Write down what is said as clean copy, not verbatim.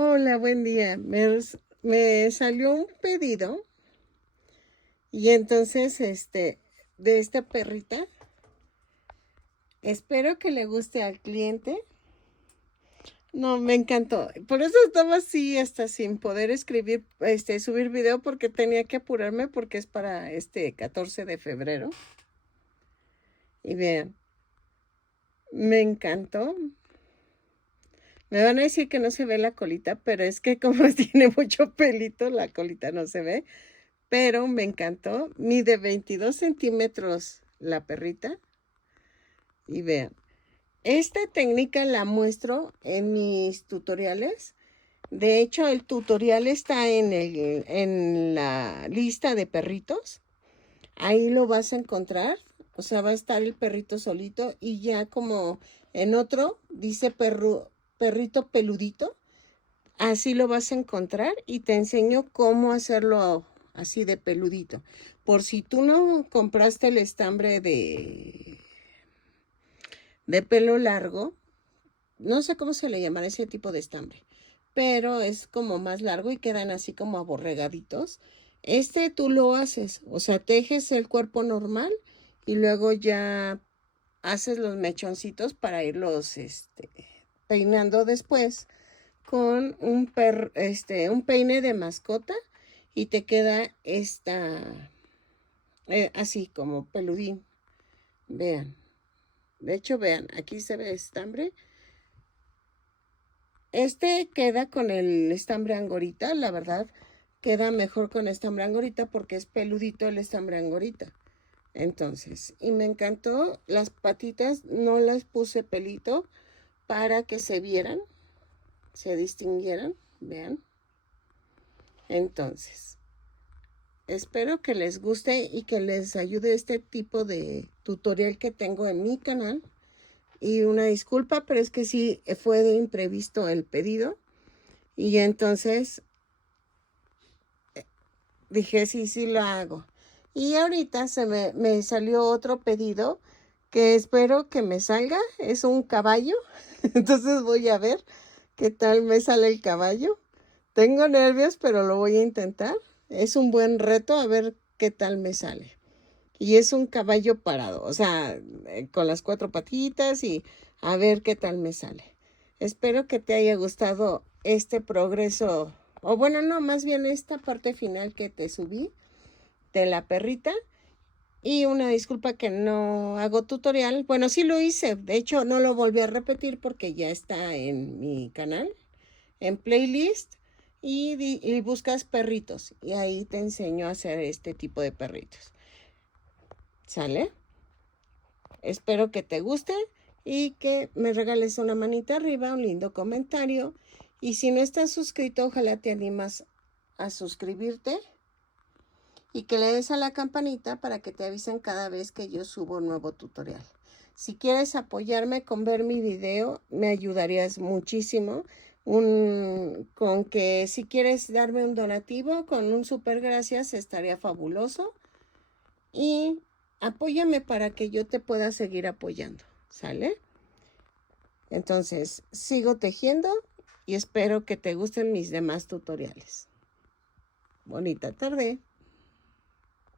Hola, buen día. Me salió un pedido y entonces, de esta perrita, espero que le guste al cliente. No, me encantó. Por eso estaba así, hasta sin poder escribir, subir video porque tenía que apurarme porque es para este 14 de febrero. Y vean, me encantó. Me van a decir que no se ve la colita, pero es que como tiene mucho pelito, la colita no se ve. Pero me encantó. Mide 22 centímetros la perrita. Y vean, esta técnica la muestro en mis tutoriales. De hecho, el tutorial está en la lista de perritos. Ahí lo vas a encontrar. O sea, va a estar el perrito solito y ya como en otro dice perrito peludito. Así lo vas a encontrar y te enseño cómo hacerlo así de peludito. Por si tú no compraste el estambre de pelo largo, no sé cómo se le llama ese tipo de estambre, pero es como más largo y quedan así como aborregaditos. Tú lo haces, o sea, tejes el cuerpo normal y luego ya haces los mechoncitos para irlos peinando después con un peine de mascota y te queda así como peludín. Vean. De hecho, vean, aquí se ve estambre. Queda con el estambre angorita, la verdad, queda mejor con estambre angorita porque es peludito el estambre angorita. Entonces, y me encantó, las patitas no las puse pelito para que se vieran, se distinguieran, vean. Entonces, espero que les guste y que les ayude este tipo de tutorial que tengo en mi canal. Y una disculpa, pero es que sí fue de imprevisto el pedido. Y entonces dije, sí lo hago. Y ahorita me salió otro pedido que espero que me salga. Es un caballo. Entonces voy a ver qué tal me sale el caballo. Tengo nervios, pero lo voy a intentar. Es un buen reto a ver qué tal me sale. Y es un caballo parado, o sea, con las cuatro patitas y a ver qué tal me sale. Espero que te haya gustado este progreso, o bueno, no, más bien esta parte final que te subí de la perrita. Y una disculpa que no hago tutorial. Bueno, sí lo hice, de hecho no lo volví a repetir porque ya está en mi canal, en playlist. Y buscas perritos y ahí te enseño a hacer este tipo de perritos. ¿Sale? Espero que te guste y que me regales una manita arriba, un lindo comentario. Y si no estás suscrito, ojalá te animas a suscribirte y que le des a la campanita para que te avisen cada vez que yo subo un nuevo tutorial. Si quieres apoyarme con ver mi video, me ayudarías muchísimo. Con que si quieres darme un donativo con un super gracias estaría fabuloso. Y apóyame para que yo te pueda seguir apoyando, ¿sale? Entonces, sigo tejiendo y espero que te gusten mis demás tutoriales. Bonita tarde.